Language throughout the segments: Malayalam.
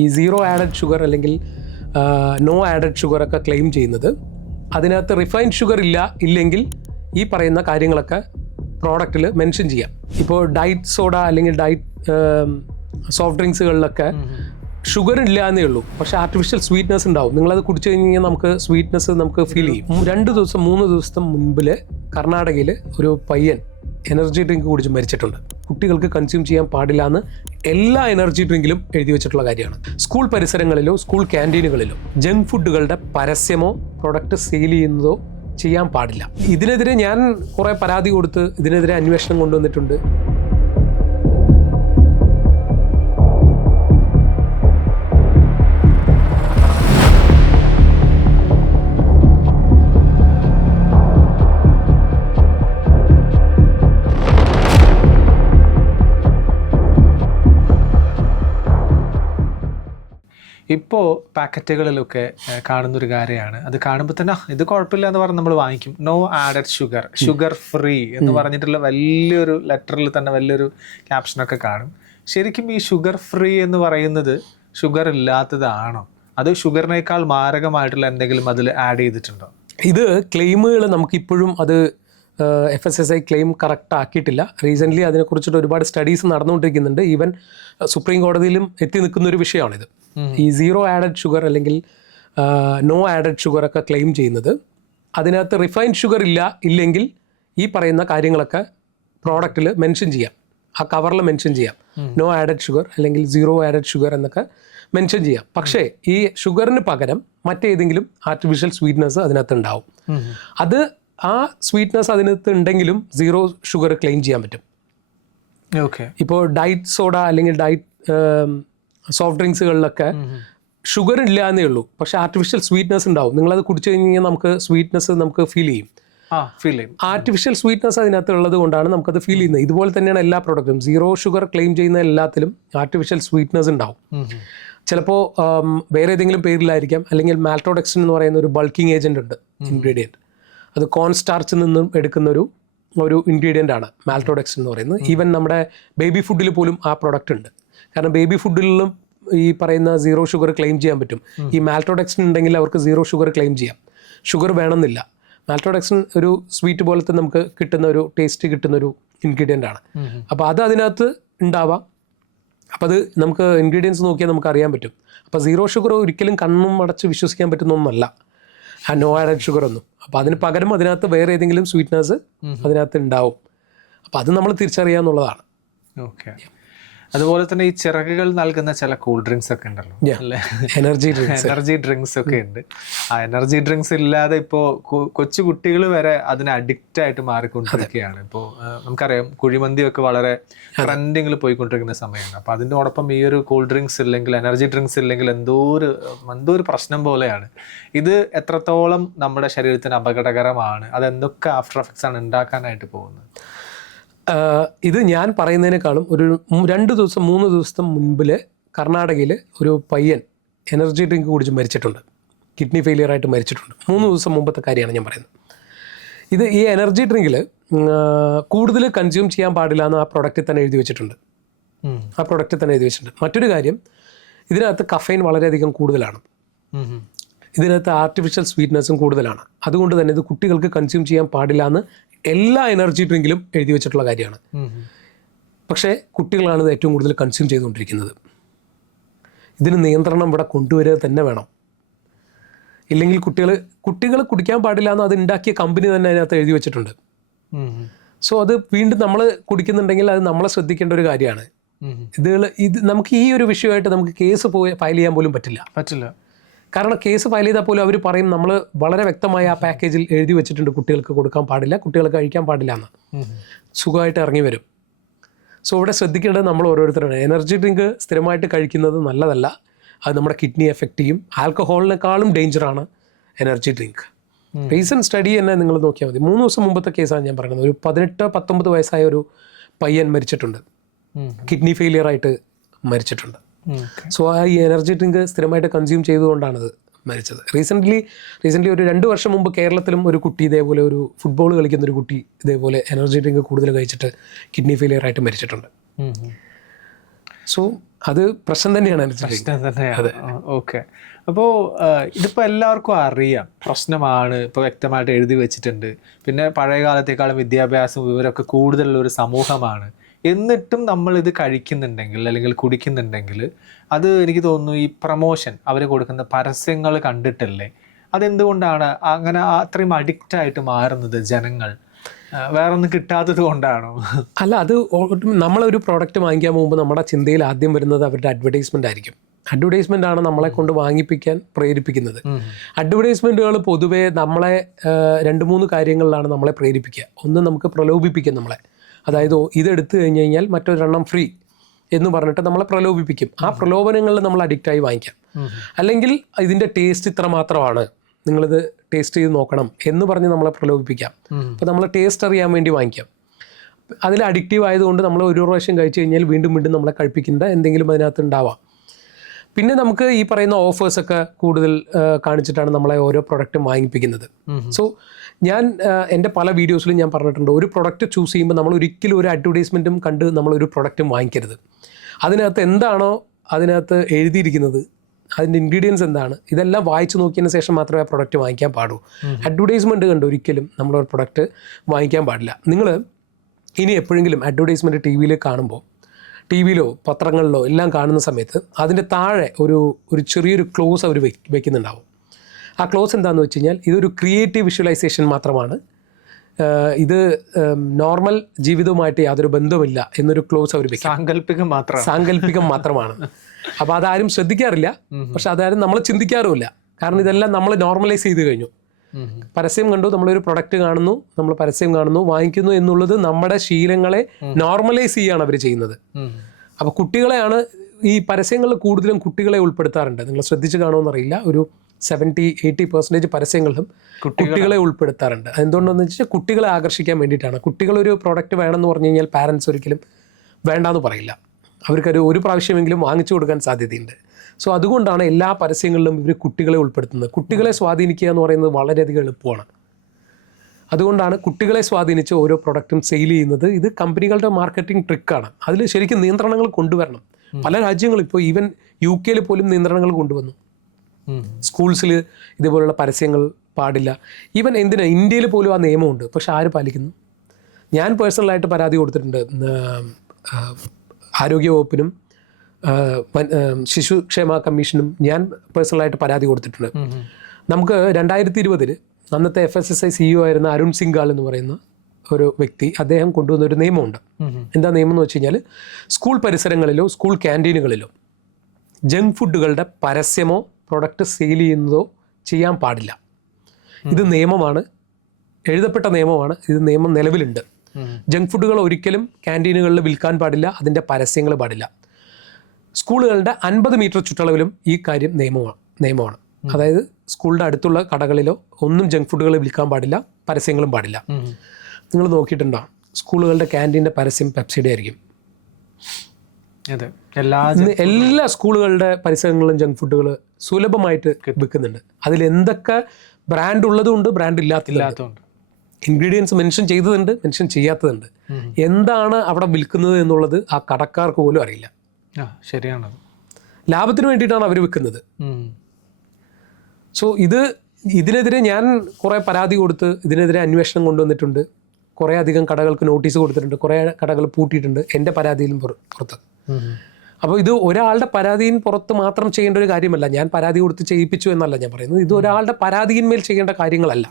ഈ സീറോ ആഡഡ് ഷുഗർ അല്ലെങ്കിൽ നോ ആഡഡ് ഷുഗർ ഒക്കെ ക്ലെയിം ചെയ്യുന്നത് അതിനകത്ത് റിഫൈൻഡ് ഷുഗർ ഇല്ലെങ്കിൽ ഈ പറയുന്ന കാര്യങ്ങളൊക്കെ പ്രോഡക്റ്റിൽ മെൻഷൻ ചെയ്യാം. ഇപ്പോൾ ഡയറ്റ് സോഡ അല്ലെങ്കിൽ ഡയറ്റ് സോഫ്റ്റ് ഡ്രിങ്ക്സുകളിലൊക്കെ ഷുഗർ ഇല്ല എന്നേ ഉള്ളൂ, പക്ഷെ ആർട്ടിഫിഷ്യൽ സ്വീറ്റ്നസ് ഉണ്ടാവും. നിങ്ങളത് കുടിച്ചു കഴിഞ്ഞാൽ നമുക്ക് സ്വീറ്റ്നസ് നമുക്ക് ഫീൽ ചെയ്യും. 2 ദിവസം 3 ദിവസം മുൻപിൽ കർണാടകയിൽ ഒരു പയ്യൻ എനർജി ഡ്രിങ്ക് കുടിച്ച് മരിച്ചിട്ടുണ്ട്. കുട്ടികൾക്ക് കൺസ്യൂം ചെയ്യാൻ പാടില്ല എന്ന് എല്ലാ എനർജി ഡ്രിങ്കിലും എഴുതി വെച്ചിട്ടുള്ള കാര്യമാണ്. സ്കൂൾ പരിസരങ്ങളിലോ സ്കൂൾ ക്യാൻറ്റീനുകളിലോ ജങ്ക് ഫുഡുകളുടെ പരസ്യമോ പ്രൊഡക്റ്റ് സെയിൽ ചെയ്യുന്നതോ ചെയ്യാൻ പാടില്ല. ഇതിനെതിരെ ഞാൻ കുറേ പരാതി കൊടുത്ത് ഇതിനെതിരെ അന്വേഷണം കൊണ്ടുവന്നിട്ടുണ്ട്. ഇപ്പോൾ പാക്കറ്റുകളിലൊക്കെ കാണുന്നൊരു കാര്യമാണ്, അത് കാണുമ്പോൾ തന്നെ ഇത് കുഴപ്പമില്ല എന്ന് പറഞ്ഞ് നമ്മൾ വാങ്ങിക്കും. No added sugar, sugar free എന്ന് പറഞ്ഞിട്ടുള്ള വലിയൊരു ലെറ്ററിൽ തന്നെ വലിയൊരു ക്യാപ്ഷനൊക്കെ കാണും. ശരിക്കും ഈ ഷുഗർ ഫ്രീ എന്ന് പറയുന്നത് ഷുഗർ ഇല്ലാത്തതാണോ, അത് ഷുഗറിനേക്കാൾ മാരകമായിട്ടുള്ള എന്തെങ്കിലും അതിൽ ആഡ് ചെയ്തിട്ടുണ്ടോ? ഇത് ക്ലെയിമുകൾ നമുക്കിപ്പോഴും അത് FSSAI ക്ലെയിം കറക്റ്റ് ആക്കിയിട്ടില്ല. റീസെൻ്റ്ലി അതിനെക്കുറിച്ചിട്ട് ഒരുപാട് സ്റ്റഡീസ് നടന്നുകൊണ്ടിരിക്കുന്നുണ്ട്. ഈവൻ സുപ്രീം കോടതിയിലും എത്തി നിൽക്കുന്ന ഒരു വിഷയമാണിത്. ഈ സീറോ ആഡഡ് ഷുഗർ അല്ലെങ്കിൽ നോ ആഡഡ് ഷുഗർ ഒക്കെ ക്ലെയിം ചെയ്യുന്നത് അതിനകത്ത് റിഫൈൻഡ് ഷുഗർ ഇല്ലെങ്കിൽ ഈ പറയുന്ന കാര്യങ്ങളൊക്കെ പ്രോഡക്റ്റിൽ മെൻഷൻ ചെയ്യാം, ആ കവറിൽ മെൻഷൻ ചെയ്യാം. നോ ആഡഡ് ഷുഗർ അല്ലെങ്കിൽ സീറോ ആഡഡ് ഷുഗർ എന്നൊക്കെ മെൻഷൻ ചെയ്യാം. പക്ഷേ ഈ ഷുഗറിന് പകരം മറ്റേതെങ്കിലും ആർട്ടിഫിഷ്യൽ സ്വീറ്റ്നസ് അതിനകത്ത് ഉണ്ടാവും. അത് ആ സ്വീറ്റ്നസ് അതിനകത്ത് ഉണ്ടെങ്കിലും സീറോ ഷുഗർ ക്ലെയിം ചെയ്യാൻ പറ്റും. ഓക്കെ. ഇപ്പോൾ ഡയറ്റ് സോഡ അല്ലെങ്കിൽ ഡയറ്റ് സോഫ്റ്റ് ഡ്രിങ്ക്സുകളിലൊക്കെ ഷുഗർ ഇല്ല എന്നേ ഉള്ളൂ, പക്ഷെ ആർട്ടിഫിഷ്യൽ സ്വീറ്റ്നസ് ഉണ്ടാവും. നിങ്ങളത് കുടിച്ചു കഴിഞ്ഞാൽ നമുക്ക് സ്വീറ്റ്നസ് നമുക്ക് ഫീൽ ചെയ്യും. ആർട്ടിഫിഷ്യൽ സ്വീറ്റ്നസ് അതിനകത്ത് ഉള്ളത് കൊണ്ടാണ് നമുക്കത് ഫീൽ ചെയ്യുന്നത്. ഇതുപോലെ തന്നെയാണ് എല്ലാ പ്രോഡക്റ്റും. സീറോ ഷുഗർ ക്ലെയിം ചെയ്യുന്ന എല്ലാത്തിലും ആർട്ടിഫിഷ്യൽ സ്വീറ്റ്നസ് ഉണ്ടാവും. ചിലപ്പോൾ വേറെ ഏതെങ്കിലും പേരിലായിരിക്കാം, അല്ലെങ്കിൽ മാൽട്ടോഡെക്സിൻ എന്ന് പറയുന്ന ഒരു ബൾക്കിംഗ് ഏജന്റ് ഉണ്ട്, ഇൻഗ്രീഡിയൻറ്റ്. അത് കോൺ സ്റ്റാർച്ചിൽ നിന്നും എടുക്കുന്ന ഒരു ഇൻഗ്രീഡിയൻ്റ് ആണ് മാൽട്ടോഡെക്സിൻ എന്ന് പറയുന്നത്. ഈവൻ നമ്മുടെ ബേബി ഫുഡിൽ പോലും ആ പ്രോഡക്റ്റ് ഉണ്ട്. കാരണം ബേബി ഫുഡിലും ഈ പറയുന്ന സീറോ ഷുഗർ ക്ലെയിം ചെയ്യാൻ പറ്റും. ഈ മാൽട്ടോഡെക്സിൻ ഉണ്ടെങ്കിൽ അവർക്ക് സീറോ ഷുഗർ ക്ലെയിം ചെയ്യാം. ഷുഗർ വേണമെന്നില്ല. മാൽട്ടോഡെക്സിൻ ഒരു സ്വീറ്റ് പോലത്തെ നമുക്ക് കിട്ടുന്ന ഒരു ടേസ്റ്റ് കിട്ടുന്ന ഒരു ഇൻഗ്രീഡിയൻ്റ് ആണ്. അപ്പോൾ അത് അതിനകത്ത് ഉണ്ടാവാം. അപ്പോൾ അത് നമുക്ക് ഇൻഗ്രീഡിയൻസ് നോക്കിയാൽ നമുക്ക് അറിയാൻ പറ്റും. അപ്പോൾ സീറോ ഷുഗർ ഒരിക്കലും കണ്ണും അടച്ച് വിശ്വസിക്കാൻ പറ്റുന്ന ഒന്നല്ല ആ നോ ആഡഡ് ഷുഗർ ഒന്നും. അപ്പോൾ അതിന് പകരം അതിനകത്ത് വേറെ ഏതെങ്കിലും സ്വീറ്റ്നസ് അതിനകത്ത് ഉണ്ടാവും. അപ്പോൾ അത് നമ്മൾ തിരിച്ചറിയാന്നുള്ളതാണ്. ഓക്കെ. അതുപോലെ തന്നെ ഈ ചിറകുകൾ നൽകുന്ന ചില കൂൾ ഡ്രിങ്ക്സ് ഒക്കെ ഉണ്ടല്ലോ, അല്ലേ? എനർജി ഡ്രിങ്ക്സ് ഒക്കെ ഉണ്ട്. ആ എനർജി ഡ്രിങ്ക്സ് ഇല്ലാതെ ഇപ്പോൾ കൊച്ചു കുട്ടികൾ വരെ അതിന് അഡിക്റ്റ് ആയിട്ട് മാറിക്കൊണ്ടിരിക്കുകയാണ്. ഇപ്പോൾ നമുക്കറിയാം കുഴിമന്തിയൊക്കെ വളരെ ട്രെൻഡിങ്ങിൽ പോയിക്കൊണ്ടിരിക്കുന്ന സമയമാണ്. അപ്പോൾ അതിനോടൊപ്പം ഈ ഒരു കൂൾ ഡ്രിങ്ക്സ് ഇല്ലെങ്കിൽ എനർജി ഡ്രിങ്ക്സ് ഇല്ലെങ്കിൽ എന്തോ ഒരു പ്രശ്നം പോലെയാണ്. ഇത് എത്രത്തോളം നമ്മുടെ ശരീരത്തിന് അപകടകരമാണ്, അതെന്തൊക്കെ ആഫ്റ്റർ എഫക്ട്സ് ആണ് ഉണ്ടാക്കാനായിട്ട് പോകുന്നത്? ഇത് ഞാൻ പറയുന്നതിനേക്കാളും ഒരു 2 ദിവസം 3 ദിവസം മുൻപിൽ കർണാടകയിൽ ഒരു പയ്യൻ എനർജി ഡ്രിങ്ക് കുടിച്ച് മരിച്ചിട്ടുണ്ട്. കിഡ്നി ഫെയിലിയർ ആയിട്ട് മരിച്ചിട്ടുണ്ട്. 3 ദിവസം മുമ്പത്തെ കാര്യമാണ് ഞാൻ പറയുന്നത്. ഇത് ഈ എനർജി ഡ്രിങ്കിൽ കൂടുതൽ കൺസ്യൂം ചെയ്യാൻ പാടില്ല എന്ന് ആ പ്രൊഡക്റ്റിൽ തന്നെ എഴുതി വെച്ചിട്ടുണ്ട്. മറ്റൊരു കാര്യം, ഇതിനകത്ത് കഫൈൻ വളരെയധികം കൂടുതലാണ്. ഇതിനകത്ത് ആർട്ടിഫിഷ്യൽ സ്വീറ്റ്നസും കൂടുതലാണ്. അതുകൊണ്ട് തന്നെ ഇത് കുട്ടികൾക്ക് കൺസ്യൂം ചെയ്യാൻ പാടില്ല എന്ന് എല്ലാ എനർജി ഡ്രിങ്കിലും എഴുതി വെച്ചിട്ടുള്ള കാര്യമാണ്. പക്ഷേ കുട്ടികളാണ് ഇത് ഏറ്റവും കൂടുതൽ കൺസ്യൂം ചെയ്തുകൊണ്ടിരിക്കുന്നത്. ഇതിന് നിയന്ത്രണം ഇവിടെ കൊണ്ടുവരിക തന്നെ വേണം. ഇല്ലെങ്കിൽ കുട്ടികൾ കുടിക്കാൻ പാടില്ല എന്ന് അത് ഉണ്ടാക്കിയ കമ്പനി തന്നെ അതിനകത്ത് എഴുതി വെച്ചിട്ടുണ്ട്. സോ അത് വീണ്ടും നമ്മൾ കുടിക്കുന്നുണ്ടെങ്കിൽ അത് നമ്മളെ ശ്രദ്ധിക്കേണ്ട ഒരു കാര്യമാണ്. ഇത് നമുക്ക് ഈ ഒരു വിഷയമായിട്ട് നമുക്ക് കേസ് ഫയൽ ചെയ്യാൻ പോലും പറ്റില്ല. കാരണം കേസ് ഫയൽ ചെയ്താൽ പോലും അവർ പറയും നമ്മൾ വളരെ വ്യക്തമായി ആ പാക്കേജിൽ എഴുതി വെച്ചിട്ടുണ്ട് കുട്ടികൾക്ക് കൊടുക്കാൻ പാടില്ല, കുട്ടികൾക്ക് കഴിക്കാൻ പാടില്ല എന്ന്. സുഖമായിട്ട് ഇറങ്ങി വരും. സോ ഇവിടെ ശ്രദ്ധിക്കേണ്ടത് നമ്മൾ ഓരോരുത്തരാണ്. എനർജി ഡ്രിങ്ക് സ്ഥിരമായിട്ട് കഴിക്കുന്നത് നല്ലതല്ല. അത് നമ്മുടെ കിഡ്നി എഫക്റ്റ് ചെയ്യും. ആൽക്കഹോളിനേക്കാളും ഡേഞ്ചറാണ് എനർജി ഡ്രിങ്ക്. റീസെൻറ്റ് സ്റ്റഡി തന്നെ നിങ്ങൾ നോക്കിയാൽ മതി. 3 ദിവസം മുമ്പത്തെ കേസാണ് ഞാൻ പറയുന്നത്. ഒരു 18-19 വയസ്സായ ഒരു പയ്യൻ മരിച്ചിട്ടുണ്ട്. കിഡ്നി ഫെയിലിയർ ആയിട്ട് മരിച്ചിട്ടുണ്ട്. സോ ആ ഈ എനർജി ഡ്രിങ്ക് സ്ഥിരമായിട്ട് കൺസ്യൂം ചെയ്തുകൊണ്ടാണത് മരിച്ചത്. റീസെൻ്റ്ലി ഒരു 2 വർഷം മുമ്പ് കേരളത്തിലും ഒരു കുട്ടി ഇതേപോലെ, ഒരു ഫുട്ബോൾ കളിക്കുന്ന ഒരു കുട്ടി ഇതേപോലെ എനർജി ഡ്രിങ്ക് കൂടുതൽ കഴിച്ചിട്ട് കിഡ്നി ഫെയിലിയർ ആയിട്ട് മരിച്ചിട്ടുണ്ട്. സോ അത് പ്രശ്നം തന്നെയാണ് energy drink. പ്രശ്നം തന്നെയാണ്. ഓക്കെ. അപ്പോൾ ഇതിപ്പോൾ എല്ലാവർക്കും അറിയാം പ്രശ്നമാണ്, ഇപ്പോൾ വ്യക്തമായിട്ട് എഴുതി വെച്ചിട്ടുണ്ട്. പിന്നെ പഴയ കാലത്തേക്കാളും വിദ്യാഭ്യാസം വിവരമൊക്കെ കൂടുതലുള്ള ഒരു സമൂഹമാണ്. എന്നിട്ടും നമ്മൾ ഇത് കഴിക്കുന്നുണ്ടെങ്കിൽ അല്ലെങ്കിൽ കുടിക്കുന്നുണ്ടെങ്കിൽ അത് എനിക്ക് തോന്നുന്നു ഈ പ്രമോഷൻ അവർ കൊടുക്കുന്ന പരസ്യങ്ങൾ കണ്ടിട്ടല്ലേ, അതെന്തുകൊണ്ടാണ് അങ്ങനെ അത്രയും അഡിക്റ്റായിട്ട് മാറുന്നത് ജനങ്ങൾ? വേറൊന്നും കിട്ടാത്തത് കൊണ്ടാണോ? അല്ല, അത് നമ്മളൊരു പ്രോഡക്റ്റ് വാങ്ങിക്കാൻ പോകുമ്പോൾ നമ്മുടെ ചിന്തയിൽ ആദ്യം വരുന്നത് അവരുടെ അഡ്വർടൈസ്മെൻ്റ് ആയിരിക്കും. അഡ്വർടൈസ്മെൻ്റ് ആണ് നമ്മളെ കൊണ്ട് വാങ്ങിപ്പിക്കാൻ പ്രേരിപ്പിക്കുന്നത്. അഡ്വർടൈസ്മെൻറ്റുകൾ പൊതുവേ നമ്മളെ 2-3 കാര്യങ്ങളിലാണ് നമ്മളെ പ്രേരിപ്പിക്കുക. ഒന്ന്, നമുക്ക് പ്രലോഭിപ്പിക്കും നമ്മളെ, അതായത് ഇതെടുത്തു കഴിഞ്ഞ് കഴിഞ്ഞാൽ മറ്റൊരെണ്ണം ഫ്രീ എന്ന് പറഞ്ഞിട്ട് നമ്മളെ പ്രലോഭിപ്പിക്കും. ആ പ്രലോഭനങ്ങളിൽ നമ്മൾ അഡിക്റ്റായി വാങ്ങിക്കാം. അല്ലെങ്കിൽ ഇതിൻ്റെ ടേസ്റ്റ് ഇത്ര മാത്രമാണ്, നിങ്ങളിത് ടേസ്റ്റ് ചെയ്ത് നോക്കണം എന്ന് പറഞ്ഞ് നമ്മളെ പ്രലോഭിപ്പിക്കാം. അപ്പോൾ നമ്മൾ ടേസ്റ്റ് അറിയാൻ വേണ്ടി വാങ്ങിക്കാം. അതിൽ അഡിക്റ്റീവ് ആയതുകൊണ്ട് നമ്മൾ ഒരു പ്രാവശ്യം കഴിച്ചു കഴിഞ്ഞാൽ വീണ്ടും വീണ്ടും നമ്മളെ കഴിപ്പിക്കേണ്ട എന്തെങ്കിലും അതിനകത്ത് ഉണ്ടാവാം. പിന്നെ നമുക്ക് ഈ പറയുന്ന ഓഫേഴ്സൊക്കെ കൂടുതൽ കാണിച്ചിട്ടാണ് നമ്മളെ ഓരോ പ്രൊഡക്റ്റും വാങ്ങിപ്പിക്കുന്നത്. സോ ഞാൻ എൻ്റെ പല വീഡിയോസിലും ഞാൻ പറഞ്ഞിട്ടുണ്ട്, ഒരു പ്രൊഡക്റ്റ് ചൂസ് ചെയ്യുമ്പോൾ നമ്മൾ ഒരിക്കലും ഒരു അഡ്വർടൈസ്മെൻറ്റും കണ്ട് നമ്മളൊരു പ്രൊഡക്റ്റും വാങ്ങിക്കരുത്. അതിനകത്ത് എന്താണോ അതിനകത്ത് എഴുതിയിരിക്കുന്നത്, അതിൻ്റെ ഇൻഗ്രീഡിയൻസ് എന്താണ്, ഇതെല്ലാം വായിച്ചു നോക്കിയതിന് ശേഷം മാത്രമേ ആ പ്രൊഡക്റ്റ് വാങ്ങിക്കാൻ പാടൂ. അഡ്വർടൈസ്മെൻറ്റ് കണ്ട് ഒരിക്കലും നമ്മളൊരു പ്രൊഡക്റ്റ് വാങ്ങിക്കാൻ പാടില്ല. നിങ്ങൾ ഇനി എപ്പോഴെങ്കിലും അഡ്വർടൈസ്മെൻറ്റ് ടി വിയിൽ കാണുമ്പോൾ, ടി വിയിലോ പത്രങ്ങളിലോ എല്ലാം കാണുന്ന സമയത്ത് അതിൻ്റെ താഴെ ഒരു ചെറിയൊരു ക്ലോസ് അവർ വെക്കുന്നുണ്ടാവും. ആ ക്ലോസ് എന്താണെന്ന് വെച്ച് കഴിഞ്ഞാൽ ഇതൊരു ക്രിയേറ്റീവ് വിഷ്വലൈസേഷൻ മാത്രമാണ്, ഇത് നോർമൽ ജീവിതവുമായിട്ട് യാതൊരു ബന്ധവുമില്ല എന്നൊരു ക്ലോസ് അവർ വെക്കും. സാങ്കല്പികം മാത്രമാണ്. അപ്പോൾ അതാരും ശ്രദ്ധിക്കാറില്ല, പക്ഷെ അതാരും നമ്മൾ ചിന്തിക്കാറുമില്ല. കാരണം ഇതെല്ലാം നമ്മൾ നോർമലൈസ് ചെയ്ത് കഴിഞ്ഞു. പരസ്യം കണ്ടു, നമ്മളൊരു പ്രൊഡക്റ്റ് കാണുന്നു, നമ്മൾ പരസ്യം കാണുന്നു, വാങ്ങിക്കുന്നു എന്നുള്ളത് നമ്മുടെ ശീലങ്ങളെ നോർമലൈസ് ചെയ്യുകയാണ് അവർ ചെയ്യുന്നത്. അപ്പോൾ കുട്ടികളെയാണ് ഈ പരസ്യങ്ങളിൽ കൂടുതലും കുട്ടികളെ ഉൾപ്പെടുത്താറുണ്ട്. നിങ്ങൾ ശ്രദ്ധിച്ച് കാണുമെന്നറിയില്ല, ഒരു 70-80% പരസ്യങ്ങളിലും കുട്ടികളെ ഉൾപ്പെടുത്താറുണ്ട്. എന്തുകൊണ്ടെന്ന് വെച്ചാൽ കുട്ടികളെ ആകർഷിക്കാൻ വേണ്ടിയിട്ടാണ്. കുട്ടികളൊരു പ്രോഡക്റ്റ് വേണമെന്ന് പറഞ്ഞു കഴിഞ്ഞാൽ പാരൻസ് ഒരിക്കലും വേണ്ടാന്ന് പറയില്ല, അവർക്കൊരു ഒരു പ്രാവശ്യമെങ്കിലും വാങ്ങിച്ചു കൊടുക്കാൻ സാധ്യതയുണ്ട്. സോ അതുകൊണ്ടാണ് എല്ലാ പരസ്യങ്ങളിലും ഇവർ കുട്ടികളെ ഉൾപ്പെടുത്തുന്നത്. കുട്ടികളെ സ്വാധീനിക്കുക എന്ന് പറയുന്നത് വളരെയധികം എളുപ്പമാണ്. അതുകൊണ്ടാണ് കുട്ടികളെ സ്വാധീനിച്ച് ഓരോ പ്രൊഡക്റ്റും സെയിൽ ചെയ്യുന്നത്. ഇത് കമ്പനികളുടെ മാർക്കറ്റിംഗ് ട്രിക്കാണ്. അതിൽ ശരിക്കും നിയന്ത്രണങ്ങൾ കൊണ്ടുവരണം. പല രാജ്യങ്ങളും ഇപ്പോൾ ഈവൻ UK പോലും നിയന്ത്രണങ്ങൾ കൊണ്ടുവന്നു. സ്കൂൾസിൽ ഇതുപോലുള്ള പരസ്യങ്ങൾ പാടില്ല. ഈവൻ ഇന്ത്യയിൽ പോലും ആ നിയമമുണ്ട്, പക്ഷെ ആര് പാലിക്കുന്നു? ഞാൻ പേഴ്സണലായിട്ട് പരാതി കൊടുത്തിട്ടുണ്ട് ആരോഗ്യവകുപ്പിനും ശിശുക്ഷേമ കമ്മീഷനും. ഞാൻ പേഴ്സണലായിട്ട് പരാതി കൊടുത്തിട്ടുണ്ട്. നമുക്ക് 2020 അന്നത്തെ FSSAI CEO ആയിരുന്ന അരുൺ സിംഗാൾ എന്ന് പറയുന്ന ഒരു വ്യക്തി, അദ്ദേഹം കൊണ്ടുവന്ന ഒരു നിയമമുണ്ട്. എന്താ നിയമം എന്ന് വെച്ച് കഴിഞ്ഞാൽ, സ്കൂൾ പരിസരങ്ങളിലോ സ്കൂൾ ക്യാൻറ്റീനുകളിലോ ജങ്ക് ഫുഡുകളുടെ പരസ്യമോ പ്രൊഡക്റ്റ് സെയിൽ ചെയ്യുന്നതോ ചെയ്യാൻ പാടില്ല. ഇത് നിയമമാണ്, എഴുതപ്പെട്ട നിയമമാണ്. ഇത് നിയമം നിലവിലുണ്ട്. ജങ്ക് ഫുഡുകൾ ഒരിക്കലും ക്യാൻറ്റീനുകളിൽ വിൽക്കാൻ പാടില്ല, അതിൻ്റെ പരസ്യങ്ങൾ പാടില്ല. സ്കൂളുകളുടെ 50 മീറ്റർ ചുറ്റളവിലും ഈ കാര്യം നിയമമാണ്. അതായത് സ്കൂളിൻ്റെ അടുത്തുള്ള കടകളിലോ ഒന്നും ജങ്ക് ഫുഡുകൾ വിൽക്കാൻ പാടില്ല, പരസ്യങ്ങളും പാടില്ല. നിങ്ങൾ നോക്കിയിട്ടുണ്ടോ, സ്കൂളുകളുടെ ക്യാൻറ്റീൻ്റെ പരസ്യം പെപ്സിയുടെ ആയിരിക്കും. എല്ലാ സ്കൂളുകളുടെ പരിസരങ്ങളിലും ജങ്ക് ഫുഡുകൾ സുലഭമായിട്ട് വിൽക്കുന്നുണ്ട്. അതിൽ എന്തൊക്കെ ബ്രാൻഡ് ഉള്ളതുകൊണ്ട് ബ്രാൻഡ് ഇല്ലാത്തതുണ്ട്. ഇൻഗ്രീഡിയൻസ് മെൻഷൻ ചെയ്തതുണ്ട്, മെൻഷൻ ചെയ്യാത്തതുണ്ട്. എന്താണ് അവിടെ വിൽക്കുന്നത് എന്നുള്ളത് ആ കടക്കാർക്ക് പോലും അറിയില്ല. ശരിയാണ്. ലാഭത്തിന് വേണ്ടിയിട്ടാണ് അവർ വിൽക്കുന്നത്. സോ ഇതിനെതിരെ ഞാൻ കുറേ പരാതി കൊടുത്ത് ഇതിനെതിരെ അന്വേഷണം കൊണ്ടുവന്നിട്ടുണ്ട്. കുറേ അധികം കടകൾക്ക് നോട്ടീസ് കൊടുത്തിട്ടുണ്ട്, കുറേ കടകൾ പൂട്ടിയിട്ടുണ്ട് എൻ്റെ പരാതിയിലും പുറത്ത്. അപ്പോൾ ഇത് ഒരാളുടെ പരാതിയും പുറത്ത് മാത്രം ചെയ്യേണ്ട ഒരു കാര്യമല്ല. ഞാൻ പരാതി കൊടുത്ത് ചെയ്യിപ്പിച്ചു എന്നല്ല ഞാൻ പറയുന്നത്. ഇത് ഒരാളുടെ പരാതിയിന്മേൽ ചെയ്യേണ്ട കാര്യങ്ങളല്ല.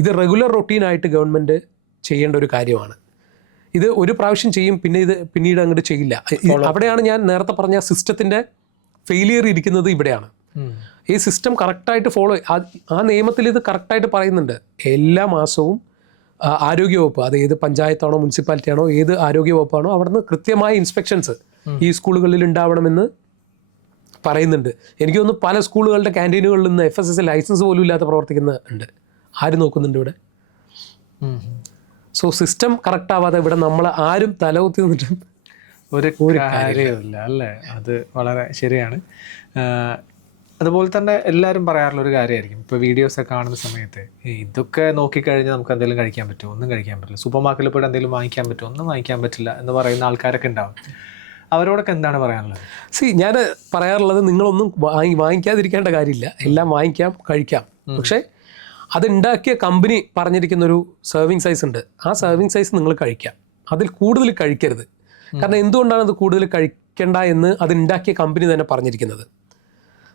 ഇത് റെഗുലർ റൊട്ടീനായിട്ട് ഗവൺമെൻറ് ചെയ്യേണ്ട ഒരു കാര്യമാണ്. ഇത് ഒരു പ്രാവശ്യം ചെയ്യും, പിന്നീട് അങ്ങോട്ട് ചെയ്യില്ല. അവിടെയാണ് ഞാൻ നേരത്തെ പറഞ്ഞ സിസ്റ്റത്തിൻ്റെ ഫെയിലിയർ ഇരിക്കുന്നത്. ഇവിടെയാണ് ഈ സിസ്റ്റം കറക്റ്റായിട്ട് ഫോളോ, ആ നിയമത്തിൽ ഇത് കറക്റ്റായിട്ട് പറയുന്നുണ്ട്. എല്ലാ മാസവും ആരോഗ്യവകുപ്പ്, അത് ഏത് പഞ്ചായത്താണോ മുനിസിപ്പാലിറ്റി ആണോ ഏത് ആരോഗ്യവകുപ്പാണോ അവിടുന്ന് കൃത്യമായ ഇൻസ്പെക്ഷൻസ് ഈ സ്കൂളുകളിൽ ഉണ്ടാവണമെന്ന് പറയുന്നുണ്ട്. എനിക്ക് തോന്നുന്നു പല സ്കൂളുകളുടെ ക്യാൻറ്റീനുകളിൽ നിന്ന് FSSAI ലൈസൻസ് പോലും ഇല്ലാതെ പ്രവർത്തിക്കുന്നുണ്ട്. ആര് നോക്കുന്നുണ്ട് ഇവിടെ? സോ സിസ്റ്റം കറക്റ്റ് ആവാതെ ഇവിടെ നമ്മൾ ആരും തലകുത്തി നിന്നിട്ടും ഒരു കാര്യമില്ല അല്ലേ? അത് വളരെ ശരിയാണ്. അതുപോലെ തന്നെ എല്ലാവരും പറയാറുള്ള ഒരു കാര്യമായിരിക്കും, ഇപ്പോൾ വീഡിയോസൊക്കെ കാണുന്ന സമയത്ത് ഇതൊക്കെ നോക്കിക്കഴിഞ്ഞാൽ നമുക്ക് എന്തെങ്കിലും കഴിക്കാൻ പറ്റുമോ? ഒന്നും കഴിക്കാൻ പറ്റില്ല. സൂപ്പർ മാർക്കറ്റിൽ പോയിട്ട് എന്തെങ്കിലും വാങ്ങിക്കാൻ പറ്റുമോ? ഒന്നും വാങ്ങിക്കാൻ പറ്റില്ല എന്ന് പറയുന്ന ആൾക്കാരൊക്കെ ഉണ്ടാവും. അവരോടൊക്കെ എന്താണ് പറയാനുള്ളത്? ഞാൻ പറയാറുള്ളത്, നിങ്ങളൊന്നും വാങ്ങിക്കാതിരിക്കേണ്ട കാര്യമില്ല. എല്ലാം വാങ്ങിക്കാം, കഴിക്കാം. പക്ഷേ അത് ഉണ്ടാക്കിയ കമ്പനി പറഞ്ഞിരിക്കുന്നൊരു സെർവിങ് സൈസ് ഉണ്ട്. ആ സെർവിങ് സൈസ് നിങ്ങൾ കഴിക്കാം, അതിൽ കൂടുതൽ കഴിക്കരുത്. കാരണം എന്തുകൊണ്ടാണ് അത് കൂടുതൽ കഴിക്കേണ്ട എന്ന് അത് ഉണ്ടാക്കിയ കമ്പനി തന്നെ പറഞ്ഞിരിക്കുന്നത്.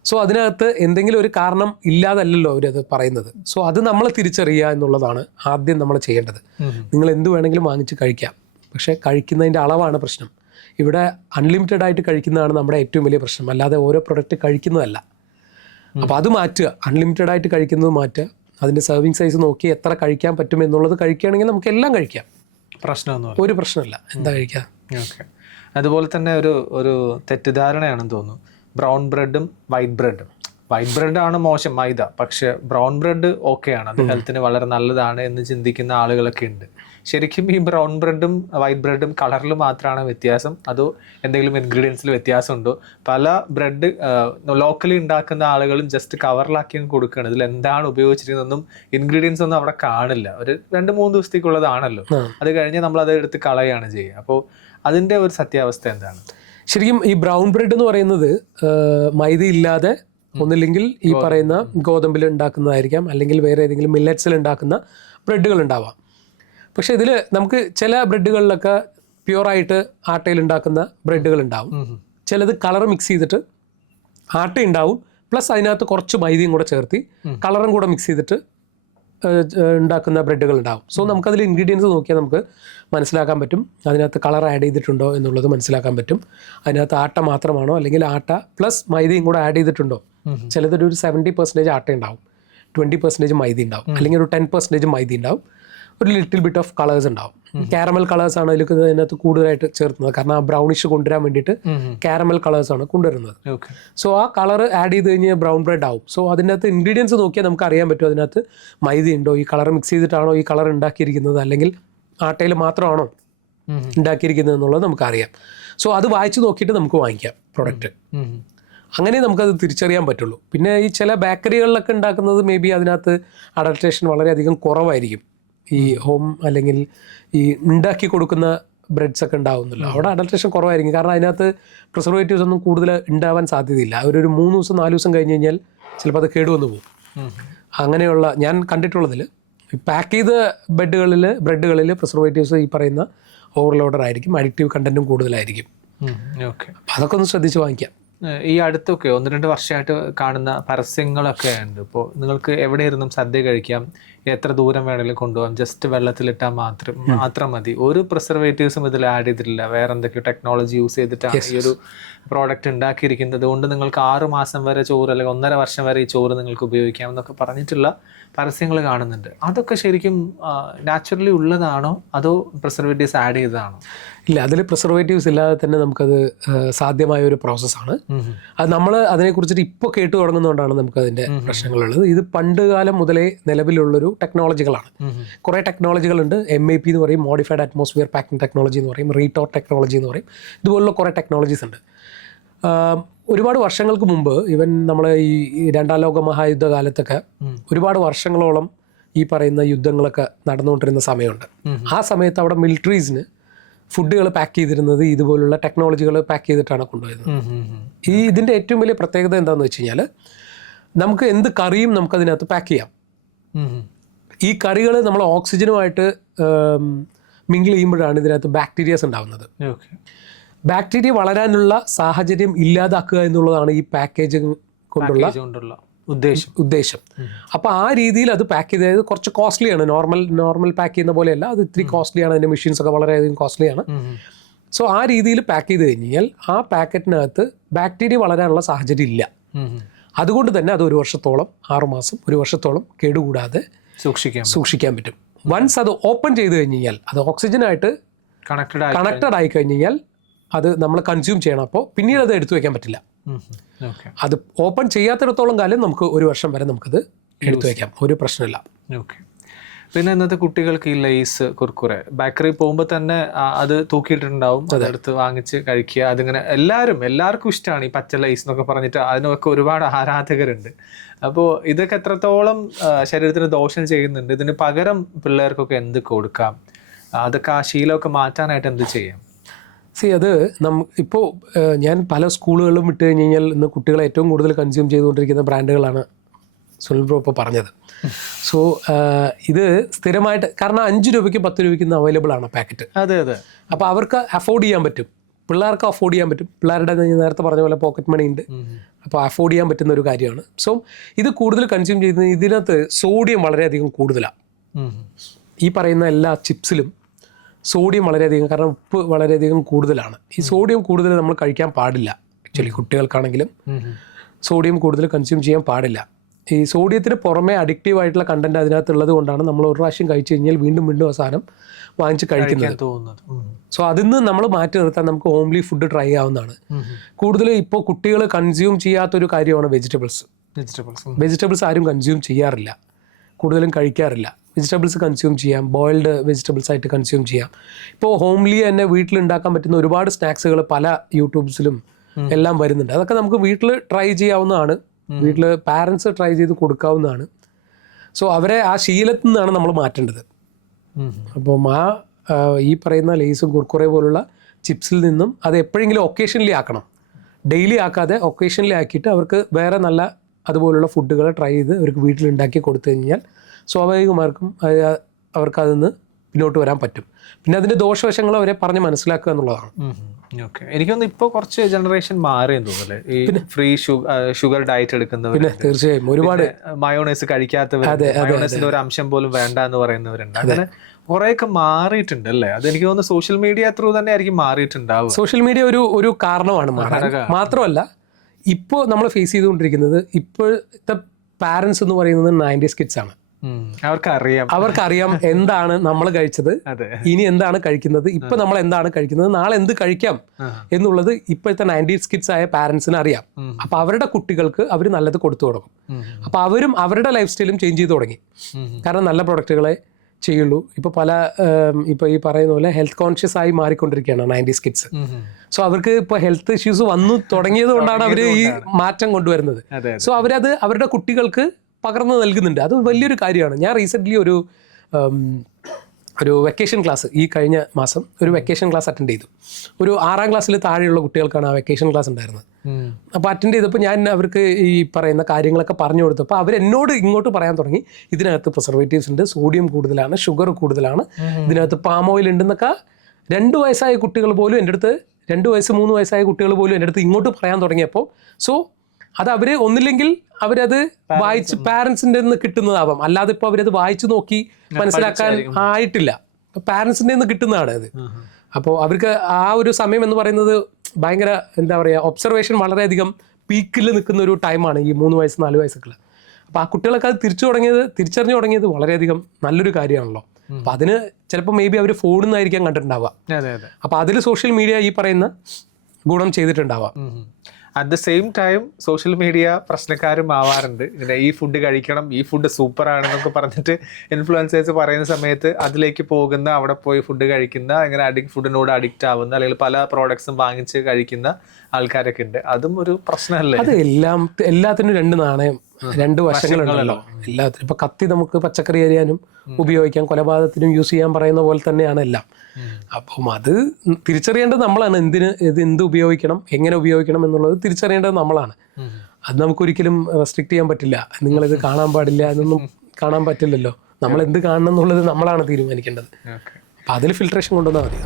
സോ അതിനകത്ത് എന്തെങ്കിലും ഒരു കാരണം ഇല്ലാതല്ലല്ലോ അവരത് പറയുന്നത്. സോ അത് നമ്മൾ തിരിച്ചറിയുക എന്നുള്ളതാണ് ആദ്യം നമ്മൾ ചെയ്യേണ്ടത്. നിങ്ങൾ എന്ത് വേണമെങ്കിലും വാങ്ങിച്ച് കഴിക്കാം, പക്ഷേ കഴിക്കുന്നതിൻ്റെ അളവാണ് പ്രശ്നം. ഇവിടെ അൺലിമിറ്റഡ് ആയിട്ട് കഴിക്കുന്നതാണ് നമ്മുടെ ഏറ്റവും വലിയ പ്രശ്നം, അല്ലാതെ ഓരോ പ്രൊഡക്റ്റ് കഴിക്കുന്നതല്ല. അപ്പോൾ അത് മാറ്റുക, അൺലിമിറ്റഡ് ആയിട്ട് കഴിക്കുന്നത് മാറ്റുക. അതിൻ്റെ സെർവിങ് സൈസ് നോക്കി എത്ര കഴിക്കാൻ പറ്റും എന്നുള്ളത് കഴിക്കുകയാണെങ്കിൽ നമുക്ക് എല്ലാം കഴിക്കാം, പ്രശ്നമൊന്നും ഒരു പ്രശ്നമില്ല. എന്താ കഴിക്കാം. ഓക്കെ. അതുപോലെ തന്നെ ഒരു തെറ്റിദ്ധാരണയാണെന്ന് തോന്നുന്നു, ബ്രൗൺ ബ്രെഡും വൈറ്റ് ബ്രെഡാണ് മോശം, മൈദ. പക്ഷെ ബ്രൗൺ ബ്രെഡ് ഓക്കെയാണ്, അത് ഹെൽത്തിന് വളരെ നല്ലതാണ് എന്ന് ചിന്തിക്കുന്ന ആളുകളൊക്കെ ഉണ്ട്. ശരിക്കും ഈ ബ്രൗൺ ബ്രെഡും വൈറ്റ് ബ്രെഡും കളറിൽ മാത്രമാണ് വ്യത്യാസം, അതോ എന്തെങ്കിലും ഇൻഗ്രീഡിയൻസിൽ വ്യത്യാസമുണ്ടോ? പല ബ്രെഡ് ലോക്കലി ഉണ്ടാക്കുന്ന ആളുകളും ജസ്റ്റ് കവറിലാക്കി കൊടുക്കുകയാണ്. ഇതിൽ എന്താണ് ഉപയോഗിച്ചിരിക്കുന്നതെന്നും ഇൻഗ്രീഡിയൻസ് ഒന്നും അവിടെ കാണില്ല. ഒരു 2-3 ദിവസത്തേക്കുള്ളതാണല്ലോ, അത് കഴിഞ്ഞ് നമ്മൾ അത് എടുത്ത് കളയാണ് ചെയ്യുക. അപ്പോൾ അതിൻ്റെ ഒരു സത്യാവസ്ഥ എന്താണ്? ശരിക്കും ഈ ബ്രൗൺ ബ്രെഡ് എന്ന് പറയുന്നത് മൈദ ഇല്ലാതെ ഒന്നില്ലെങ്കിൽ ഈ പറയുന്ന ഗോതമ്പിൽ ഉണ്ടാക്കുന്നതായിരിക്കാം, അല്ലെങ്കിൽ വേറെ ഏതെങ്കിലും മില്ലറ്റ്സിൽ ഉണ്ടാക്കുന്ന ബ്രെഡുകൾ ഉണ്ടാവാം. പക്ഷേ ഇതിൽ നമുക്ക് ചില ബ്രെഡുകളിലൊക്കെ പ്യുവറായിട്ട് ആട്ടയിൽ ഉണ്ടാക്കുന്ന ബ്രെഡുകൾ ഉണ്ടാവും. ചിലത് കളർ മിക്സ് ചെയ്തിട്ട് ആട്ട ഉണ്ടാവും, പ്ലസ് അതിനകത്ത് കുറച്ച് മൈദയും കൂടെ ചേർത്തി കളറും കൂടെ മിക്സ് ചെയ്തിട്ട് ഉണ്ടാക്കുന്ന ബ്രെഡുകൾ ഉണ്ടാവും. സോ നമുക്കതിൽ ഇൻഗ്രീഡിയൻസ് നോക്കിയാൽ നമുക്ക് മനസ്സിലാക്കാൻ പറ്റും അതിനകത്ത് കളർ ആഡ് ചെയ്തിട്ടുണ്ടോ എന്നുള്ളത് മനസ്സിലാക്കാൻ പറ്റും. അതിനകത്ത് ആട്ട മാത്രമാണോ അല്ലെങ്കിൽ ആട്ട പ്ലസ് മൈദയും കൂടെ ആഡ് ചെയ്തിട്ടുണ്ടോ. ചിലതൊരു 70% ആട്ട ഉണ്ടാവും, 20% മൈദ ഉണ്ടാവും, അല്ലെങ്കിൽ ഒരു 10% മൈദ ഉണ്ടാവും, ഒരു ലിറ്റിൽ ബിറ്റ് ഓഫ് കളേഴ്സ് ഉണ്ടാവും. കാരമൽ കളേഴ്സാണ് അതിനകത്ത് കൂടുതലായിട്ട് ചേർക്കുന്നത്, കാരണം ആ ബ്രൗണിഷ് കൊണ്ടുവരാൻ വേണ്ടിയിട്ട് കാരമൽ കളേഴ്സാണ് കൊണ്ടുവരുന്നത്. സോ ആ കളർ ആഡ് ചെയ്ത് കഴിഞ്ഞാൽ ബ്രൗൺ ബ്രെഡ് ആവും. സോ അതിനകത്ത് ഇൻഗ്രീഡിയൻസ് നോക്കിയാൽ നമുക്ക് അറിയാൻ പറ്റും അതിനകത്ത് മൈദ ഉണ്ടോ, ഈ കളർ മിക്സ് ചെയ്തിട്ടാണോ ഈ കളർ ഉണ്ടാക്കിയിരിക്കുന്നത്, അല്ലെങ്കിൽ ആട്ടയിൽ മാത്രമാണോ ഉണ്ടാക്കിയിരിക്കുന്നത് എന്നുള്ളത് നമുക്കറിയാം. സോ അത് വായിച്ച് നോക്കിയിട്ട് നമുക്ക് വാങ്ങിക്കാം പ്രൊഡക്റ്റ്. അങ്ങനെ നമുക്കത് തിരിച്ചറിയാൻ പറ്റുള്ളൂ. പിന്നെ ഈ ചില ബേക്കറികളിലൊക്കെ ഉണ്ടാക്കുന്നത് മേ ബി അതിനകത്ത് അഡൾട്രേഷൻ വളരെയധികം കുറവായിരിക്കും. ഈ ഹോം അല്ലെങ്കിൽ ഈ ഉണ്ടാക്കി കൊടുക്കുന്ന ബ്രെഡ്സ് ഒക്കെ ഉണ്ടാവുന്നില്ല, അവിടെ അഡൾട്രേഷൻ കുറവായിരിക്കും. കാരണം അതിനകത്ത് പ്രിസർവേറ്റീവ്സ് ഒന്നും കൂടുതൽ ഉണ്ടാവാൻ സാധ്യതയില്ല. ഒരു 3 ദിവസം 4 ദിവസം കഴിഞ്ഞ് കഴിഞ്ഞാൽ ചിലപ്പോൾ അത് കേടുവന്ന് പോകും. അങ്ങനെയുള്ള ഞാൻ കണ്ടിട്ടുള്ളതിൽ പാക്ക് ചെയ്ത ബ്രെഡുകളിൽ പ്രിസർവേറ്റീവ്സ് ഈ പറയുന്ന ഓവർലോഡർ ആയിരിക്കും, അഡിക്റ്റീവ് കണ്ടന്റും കൂടുതലായിരിക്കും. അതൊക്കെ ഒന്ന് ശ്രദ്ധിച്ച് വാങ്ങിക്കാം. ഈ അടുത്തൊക്കെ 1-2 വർഷമായിട്ട് കാണുന്ന പരസ്യങ്ങളൊക്കെ ഉണ്ട്. ഇപ്പോൾ നിങ്ങൾക്ക് എവിടെ ഇരുന്നും സദ്യ കഴിക്കാം, എത്ര ദൂരം വേണമെങ്കിലും കൊണ്ടുപോകാം, ജസ്റ്റ് വെള്ളത്തിലിട്ടാൽ മാത്രം മതി, ഒരു പ്രിസർവേറ്റീവ്സും ഇതിൽ ആഡ് ചെയ്തിട്ടില്ല, വേറെ എന്തൊക്കെയോ ടെക്നോളജി യൂസ് ചെയ്തിട്ടാണ് ഈ ഒരു പ്രോഡക്റ്റ് ഉണ്ടാക്കിയിരിക്കുന്നത്, അതുകൊണ്ട് നിങ്ങൾക്ക് 6 മാസം വരെ ചോറ് അല്ലെങ്കിൽ 1.5 വർഷം വരെ ഈ ചോറ് നിങ്ങൾക്ക് ഉപയോഗിക്കാം എന്നൊക്കെ പറഞ്ഞിട്ടുള്ള പരസ്യങ്ങൾ കാണുന്നുണ്ട്. അതൊക്കെ ശരിക്കും നാച്ചുറലി ഉള്ളതാണോ അതോ പ്രിസർവേറ്റീവ്സ് ആഡ് ചെയ്തതാണോ? ഇല്ല, അതിൽ പ്രിസർവേറ്റീവ്സ് ഇല്ലാതെ തന്നെ നമുക്കത് സാധ്യമായ ഒരു പ്രോസസ്സാണ്. അത് നമ്മൾ അതിനെക്കുറിച്ചിട്ട് ഇപ്പോൾ കേട്ടു തുടങ്ങുന്നതുകൊണ്ടാണ് നമുക്കതിൻ്റെ പ്രശ്നങ്ങളുള്ളത്. ഇത് പണ്ട് കാലം മുതലേ നിലവിലുള്ളൊരു ടെക്നോളജികളാണ്. കുറേ ടെക്നോളജികളുണ്ട്. MAP എന്ന് പറയും, മോഡിഫൈഡ് അറ്റ്മോസ്ഫിയർ പാക്കിംഗ് ടെക്നോളജി എന്ന് പറയും, റീടോർട്ട് ടെക്നോളജി എന്ന് പറയും. ഇതുപോലുള്ള കുറേ ടെക്നോളജീസ് ഉണ്ട്. ഒരുപാട് വർഷങ്ങൾക്ക് മുമ്പ് ഈവൻ നമ്മൾ ഈ 2ാം ലോക മഹായുദ്ധ കാലത്തൊക്കെ ഒരുപാട് വർഷങ്ങളോളം ഈ പറയുന്ന യുദ്ധങ്ങളൊക്കെ നടന്നുകൊണ്ടിരുന്ന സമയമുണ്ട്. ആ സമയത്ത് അവിടെ മിലിറ്ററീസിന് ഫുഡുകൾ പാക്ക് ചെയ്തിരുന്നത് ഇതുപോലുള്ള ടെക്നോളജികൾ പാക്ക് ചെയ്തിട്ടാണ് കൊണ്ടുവരുന്നത്. ഇതിൻ്റെ ഏറ്റവും വലിയ പ്രത്യേകത എന്താണെന്ന് വെച്ച് കഴിഞ്ഞാൽ നമുക്ക് എന്ത് കറിയും നമുക്കതിനകത്ത് പാക്ക് ചെയ്യാം. ഈ കറികൾ നമ്മൾ ഓക്സിജനുമായിട്ട് മിങ്കിൾ ചെയ്യുമ്പോഴാണ് ഇതിനകത്ത് ബാക്ടീരിയാസ് ഉണ്ടാകുന്നത്. ബാക്ടീരിയ വളരാനുള്ള സാഹചര്യം ഇല്ലാതാക്കുക എന്നുള്ളതാണ് ഈ പാക്കേജിങ് കൊണ്ടുള്ള ഉദ്ദേശം. അപ്പോൾ ആ രീതിയിൽ അത് പാക്ക് ചെയ്തത് കുറച്ച് കോസ്റ്റ്ലിയാണ്. നോർമൽ പാക്ക് ചെയ്യുന്ന പോലെയല്ല, അത് ഇത്തിരി കോസ്റ്റ്ലിയാണ്. അതിൻ്റെ മെഷീൻസ് ഒക്കെ വളരെയധികം കോസ്റ്റ്ലിയാണ്. സോ ആ രീതിയിൽ പാക്ക് ചെയ്ത് കഴിഞ്ഞാൽ ആ പാക്കറ്റിനകത്ത് ബാക്ടീരിയ വളരാനുള്ള സാഹചര്യം ഇല്ല. അതുകൊണ്ട് തന്നെ അത് 1 വർഷത്തോളം 6 മാസം 1 വർഷത്തോളം കേടുകൂടാതെ സൂക്ഷിക്കാൻ പറ്റും. വൺസ് അത് ഓപ്പൺ ചെയ്ത് കഴിഞ്ഞാൽ അത് ഓക്സിജനായിട്ട് കണക്റ്റഡ് ആയി കഴിഞ്ഞാൽ അത് നമ്മൾ കൺസ്യൂം ചെയ്യണം. അപ്പോൾ പിന്നീട് അത് എടുത്തു വയ്ക്കാൻ പറ്റില്ല. അത് ഓപ്പൺ ചെയ്യാത്തിടത്തോളം കാലം നമുക്ക് 1 വർഷം വരെ നമുക്കത് എടുത്തു വയ്ക്കാം, ഒരു പ്രശ്നമില്ല. പിന്നെ ഇന്നത്തെ കുട്ടികൾക്ക് ഈ ലേസ് കുർക്കുറെ ബേക്കറി പോകുമ്പോൾ തന്നെ അത് തൂക്കിയിട്ടുണ്ടാവും, അതെടുത്ത് വാങ്ങിച്ച് കഴിക്കുക. അതിങ്ങനെ എല്ലാവർക്കും ഇഷ്ടമാണ് ഈ പച്ച ലേസ് എന്നൊക്കെ പറഞ്ഞിട്ട്, അതിനൊക്കെ ഒരുപാട് ആരാധകരുണ്ട്. അപ്പോൾ ഇതൊക്കെ എത്രത്തോളം ശരീരത്തിന് ദോഷം ചെയ്യുന്നുണ്ട്? ഇതിന് പകരം പിള്ളേർക്കൊക്കെ എന്ത് കൊടുക്കാം? അതൊക്കെ ആ ശീലമൊക്കെ മാറ്റാനായിട്ട് എന്ത് ചെയ്യാം? അത് ഇപ്പോൾ ഞാൻ പല സ്കൂളുകളിലും വിട്ട് കഴിഞ്ഞ് കഴിഞ്ഞാൽ ഇന്ന് കുട്ടികളെ ഏറ്റവും കൂടുതൽ കൺസ്യൂം ചെയ്തുകൊണ്ടിരിക്കുന്ന ബ്രാൻഡുകളാണ് സുനിൽ ബ്രോ ഇപ്പോൾ പറഞ്ഞത്. സോ ഇത് സ്ഥിരമായിട്ട്, കാരണം 5 രൂപയ്ക്ക് 10 രൂപയ്ക്ക് ഇന്ന് അവൈലബിൾ ആണ് പാക്കറ്റ്. അതെ അതെ. അപ്പോൾ അവർക്ക് അഫോർഡ് ചെയ്യാൻ പറ്റും, പിള്ളേർക്ക് അഫോർഡ് ചെയ്യാൻ പറ്റും. പിള്ളേരുടെ നേരത്തെ പറഞ്ഞ പോലെ പോക്കറ്റ് മണി ഉണ്ട്, അപ്പോൾ അഫോർഡ് ചെയ്യാൻ പറ്റുന്ന ഒരു കാര്യമാണ്. സോ ഇത് കൂടുതൽ കൺസ്യൂം ചെയ്യുന്നത്, ഇതിനകത്ത് സോഡിയം വളരെയധികം കൂടുതലാണ്. ഈ പറയുന്ന എല്ലാ ചിപ്സിലും സോഡിയം വളരെയധികം, കാരണം ഉപ്പ് വളരെയധികം കൂടുതലാണ്. ഈ സോഡിയം കൂടുതൽ നമ്മൾ കഴിക്കാൻ പാടില്ല. ആക്ച്വലി കുട്ടികൾക്കാണെങ്കിലും സോഡിയം കൂടുതൽ കൺസ്യൂം ചെയ്യാൻ പാടില്ല. ഈ സോഡിയത്തിന് പുറമെ അഡിക്റ്റീവ് ആയിട്ടുള്ള കണ്ടന്റ് അതിനകത്തുള്ളത് കൊണ്ടാണ് നമ്മൾ ഒരു പ്രാവശ്യം കഴിച്ചു കഴിഞ്ഞാൽ വീണ്ടും വീണ്ടും ആ സാധനം വാങ്ങിച്ച് കഴിക്കുന്നത്. സോ അതിൽ നിന്ന് നമ്മൾ മാറ്റി നിർത്താൻ നമുക്ക് ഹോംലി ഫുഡ് ട്രൈ ചെയ്യാവുന്നതാണ്. കൂടുതൽ ഇപ്പോൾ കുട്ടികൾ കൺസ്യൂം ചെയ്യാത്തൊരു കാര്യമാണ് വെജിറ്റബിൾസ് ആരും കൺസ്യൂം ചെയ്യാറില്ല, കൂടുതലും കഴിക്കാറില്ല. വെജിറ്റബിൾസ് കൺസ്യൂം ചെയ്യാം, ബോയിൽഡ് വെജിറ്റബിൾസ് ആയിട്ട് കൺസ്യൂം ചെയ്യാം. ഇപ്പോൾ ഹോംലി തന്നെ വീട്ടിലുണ്ടാക്കാൻ പറ്റുന്ന ഒരുപാട് സ്നാക്സുകൾ പല യൂട്യൂബ്സിലും എല്ലാം വരുന്നുണ്ട്. അതൊക്കെ നമുക്ക് വീട്ടിൽ ട്രൈ ചെയ്യാവുന്നതാണ്, വീട്ടിൽ പാരൻസ് ട്രൈ ചെയ്ത് കൊടുക്കാവുന്നതാണ്. സോ അവരെ ആ ശീലത്തിൽ നിന്നാണ് നമ്മൾ മാറ്റേണ്ടത്. അപ്പം ഈ പറയുന്ന ലേസും കുർക്കുറെ പോലുള്ള ചിപ്സിൽ നിന്നും അത് എപ്പോഴെങ്കിലും ഒക്കേഷനലി ആക്കണം, ഡെയിലി ആക്കാതെ ഒക്കേഷനലി ആക്കിയിട്ട് അവർക്ക് വേറെ നല്ല അതുപോലുള്ള ഫുഡുകൾ ട്രൈ ചെയ്ത് അവർക്ക് വീട്ടിലുണ്ടാക്കി കൊടുത്തു കഴിഞ്ഞാൽ സ്വാഭാവികമാർക്കും അവർക്കതിൽ നിന്ന് പിന്നോട്ട് വരാൻ പറ്റും. പിന്നെ അതിൻ്റെ ദോഷവശങ്ങൾ അവരെ പറഞ്ഞ് മനസ്സിലാക്കുക എന്നുള്ളതാണ്. ഓക്കെ, എനിക്കൊന്ന് ഇപ്പോൾ കുറച്ച് ജനറേഷൻ മാറിയെന്ന് തോന്നുന്നല്ലേ, ഈ ഫ്രീ ഷുഗർ ഡയറ്റ് എടുക്കുന്നവർ. പിന്നെ തീർച്ചയായും ഒരുപാട് മയോണൈസ് കഴിക്കാത്തവർ, മയോണൈസിന്റെ ഒരു അംശം പോലും വേണ്ട എന്ന് പറയുന്നവരുണ്ട്. അങ്ങനെ കുറെയൊക്കെ മാറിയിട്ടുണ്ട് അല്ലേ? അതെനിക്ക് തോന്നുന്നു സോഷ്യൽ മീഡിയ ത്രൂ തന്നെ ആയിരിക്കും മാറിയിട്ടുണ്ടാവും. സോഷ്യൽ മീഡിയ ഒരു കാരണമാണ് മാറാൻ. മാത്രമല്ല ഇപ്പോൾ നമ്മൾ ഫേസ് ചെയ്തുകൊണ്ടിരിക്കുന്നത്, ഇപ്പോഴത്തെ പാരൻസ് എന്ന് പറയുന്നത് 90s കിഡ്സ് ആണ്. അവർക്കറിയാം എന്താണ് നമ്മൾ കഴിച്ചത്, ഇനി എന്താണ് കഴിക്കുന്നത്, ഇപ്പൊ നമ്മൾ എന്താണ് കഴിക്കുന്നത്, നാളെ എന്ത് കഴിക്കാം എന്നുള്ളത് ഇപ്പോഴത്തെ 90s കിഡ്സ് ആയ പാരന്റ്സിന് അറിയാം. അപ്പൊ അവരുടെ കുട്ടികൾക്ക് അവർ നല്ലത് കൊടുത്തു തുടങ്ങും. അപ്പൊ അവരും അവരുടെ ലൈഫ് സ്റ്റൈലും ചേഞ്ച് ചെയ്ത് തുടങ്ങി. കാരണം നല്ല പ്രൊഡക്റ്റുകളെ ചെയ്യുള്ളൂ. ഇപ്പൊ ഈ പറയുന്ന പോലെ ഹെൽത്ത് കോൺഷ്യസ് ആയി മാറിക്കൊണ്ടിരിക്കുകയാണ് 90s കിഡ്സ്. സോ അവർക്ക് ഇപ്പൊ ഹെൽത്ത് ഇഷ്യൂസ് വന്നു തുടങ്ങിയത് കൊണ്ടാണ് അവർ ഈ മാറ്റം കൊണ്ടുവരുന്നത്. സോ അവരത് അവരുടെ കുട്ടികൾക്ക് പകർന്നു നൽകുന്നുണ്ട്. അത് വലിയൊരു കാര്യമാണ്. ഞാൻ റീസെൻ്റ്ലി ഒരു വെക്കേഷൻ ക്ലാസ്, ഈ കഴിഞ്ഞ മാസം ഒരു വെക്കേഷൻ ക്ലാസ് അറ്റൻഡ് ചെയ്തു. ഒരു 6ാം ക്ലാസ്സിൽ താഴെയുള്ള കുട്ടികൾക്കാണ് ആ വെക്കേഷൻ ക്ലാസ് ഉണ്ടായിരുന്നത്. അപ്പോൾ അറ്റൻഡ് ചെയ്തപ്പോൾ ഞാൻ അവർക്ക് ഈ പറയുന്ന കാര്യങ്ങളൊക്കെ പറഞ്ഞു കൊടുത്തപ്പോൾ അവരെന്നോട് ഇങ്ങോട്ട് പറയാൻ തുടങ്ങി, ഇതിനകത്ത് പ്രിസർവേറ്റീവ്സ് ഉണ്ട്, സോഡിയം കൂടുതലാണ്, ഷുഗർ കൂടുതലാണ്, ഇതിനകത്ത് പാം ഓയിൽ ഉണ്ടെന്നൊക്കെ 2 വയസ്സായ കുട്ടികൾ പോലും എൻ്റെ അടുത്ത്, 2 വയസ്സ് 3 വയസ്സായ കുട്ടികൾ പോലും എൻ്റെ അടുത്ത് ഇങ്ങോട്ട് പറയാൻ തുടങ്ങിയപ്പോൾ, സോ അത് അവർ ഒന്നില്ലെങ്കിൽ അവരത് വായിച്ച് പാരൻസിൻ്റെ നിന്ന് കിട്ടുന്നതാവാം, അല്ലാതെ ഇപ്പോൾ അവരത് വായിച്ചു നോക്കി മനസ്സിലാക്കാൻ ആയിട്ടില്ല. പാരൻസിൻ്റെ നിന്ന് കിട്ടുന്നതാണ് അത്. അപ്പോൾ അവർക്ക് ആ ഒരു സമയം എന്ന് പറയുന്നത് ഭയങ്കര എന്താ പറയുക, ഒബ്സർവേഷൻ വളരെയധികം പീക്കിൽ നിൽക്കുന്ന ഒരു ടൈമാണ് ഈ 3 വയസ്സ് 4 വയസ്സൊക്കെ. അപ്പോൾ ആ കുട്ടികളൊക്കെ അത് തിരിച്ചറിഞ്ഞു തുടങ്ങിയത് വളരെയധികം നല്ലൊരു കാര്യമാണല്ലോ. അപ്പോൾ അതിന് ചിലപ്പോൾ മേ ബി അവർ ഫോണിൽ നിന്നായിരിക്കാം കണ്ടിട്ടുണ്ടാവുക. അപ്പോൾ അതിൽ സോഷ്യൽ മീഡിയ ഈ പറയുന്ന ഗുണം ചെയ്തിട്ടുണ്ടാവാം. At the same time social media പ്രശ്നക്കാരും ആവാറുണ്ട്. ഇങ്ങനെ ഈ ഫുഡ് കഴിക്കണം, ഈ ഫുഡ് സൂപ്പർ ആണെന്നൊക്കെ പറഞ്ഞിട്ട് ഇൻഫ്ലുവൻസേഴ്സ് പറയുന്ന സമയത്ത് അതിലേക്ക് പോകുന്ന, അവിടെ പോയി ഫുഡ് കഴിക്കുന്ന, ഇങ്ങനെ ഫുഡിനോട് അഡിക്റ്റ് ആവുന്ന, അല്ലെങ്കിൽ പല പ്രോഡക്ട്സും വാങ്ങിച്ച് കഴിക്കുന്ന ആൾക്കാരൊക്കെ ഉണ്ട്. അതും ഒരു പ്രശ്നമല്ലേ? അത് എല്ലാത്തിനും 2 നാണയം, 2 വശങ്ങളുണ്ടല്ലോ എല്ലാത്തിനും. ഇപ്പൊ കത്തി നമുക്ക് പച്ചക്കറി അരിയാനും ഉപയോഗിക്കാം, കൊലപാതകത്തിനും യൂസ് ചെയ്യാൻ പറയുന്ന പോലെ തന്നെയാണ് എല്ലാം. അപ്പം അത് തിരിച്ചറിയേണ്ടത് നമ്മളാണ്. എന്ത് ഉപയോഗിക്കണം, എങ്ങനെ ഉപയോഗിക്കണം എന്നുള്ളത് തിരിച്ചറിയേണ്ടത് നമ്മളാണ്. അത് നമുക്കൊരിക്കലും റെസ്ട്രിക്ട് ചെയ്യാൻ പറ്റില്ല. നിങ്ങളിത് കാണാൻ പാടില്ല എന്നൊന്നും കാണാൻ പറ്റില്ലല്ലോ. നമ്മൾ എന്ത് കാണണം എന്നുള്ളത് നമ്മളാണ് തീരുമാനിക്കേണ്ടത്. അപ്പം അതിൽ ഫിൽട്രേഷൻ കൊണ്ടുവന്നാൽ മതി.